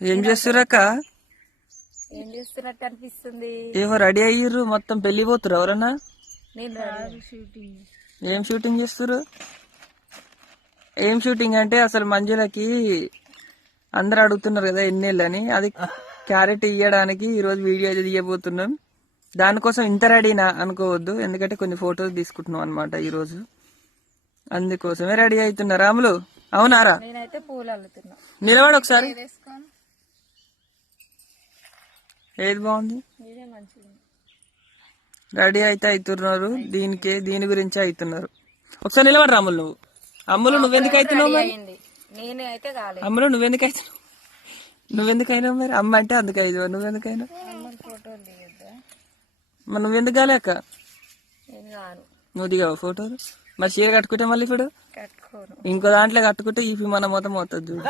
ఏం చేస్తురక్క? ఏం చేస్తున్నట్టు అనిపిస్తుంది? ఏమో రెడీ అయ్యిర్రు, మొత్తం పెళ్లి పోతురు. ఎవరన్నా ఏం షూటింగ్ చేస్తురు? ఏం షూటింగ్ అంటే అసలు మంజులకి అందరు అడుగుతున్నారు కదా ఎన్నేళ్ళని, అది క్యారెట్ ఇయ్యడానికి ఈరోజు వీడియో అయితే తీయబోతున్నాం. దానికోసం ఇంత రెడీనా అనుకోవద్దు, ఎందుకంటే కొన్ని ఫొటోస్ తీసుకుంటున్నాం అనమాట ఈరోజు. అందుకోసమే రెడీ అవుతున్నా. రాములు అవునారా? నేనైతే పూలు అల్లుతున్నా. నిలబడి ఒకసారి. ఏది బాగుంది? రెడీ అయితే అవుతున్నారు, దీని గురించి అవుతున్నారు. ఒకసారి నిలబడి రాములు. నువ్వు అమ్ములు నువ్వెందుకు అవుతున్నావు మరి? అమ్ములు నువ్వెందుకైనావు మరి? అమ్మ అంటే అందుకు అయ్యో, నువ్వెందుకైనా? మరి నువ్వెందుకు కాలేక? నువ్వు దిగావు ఫోటోలు? మరి చీర కట్టుకుంటే మళ్ళీ ఇప్పుడు ఇంకో దాంట్లో కట్టుకుంటే ఈ మన మొత్తం అవుతుంది చూడు.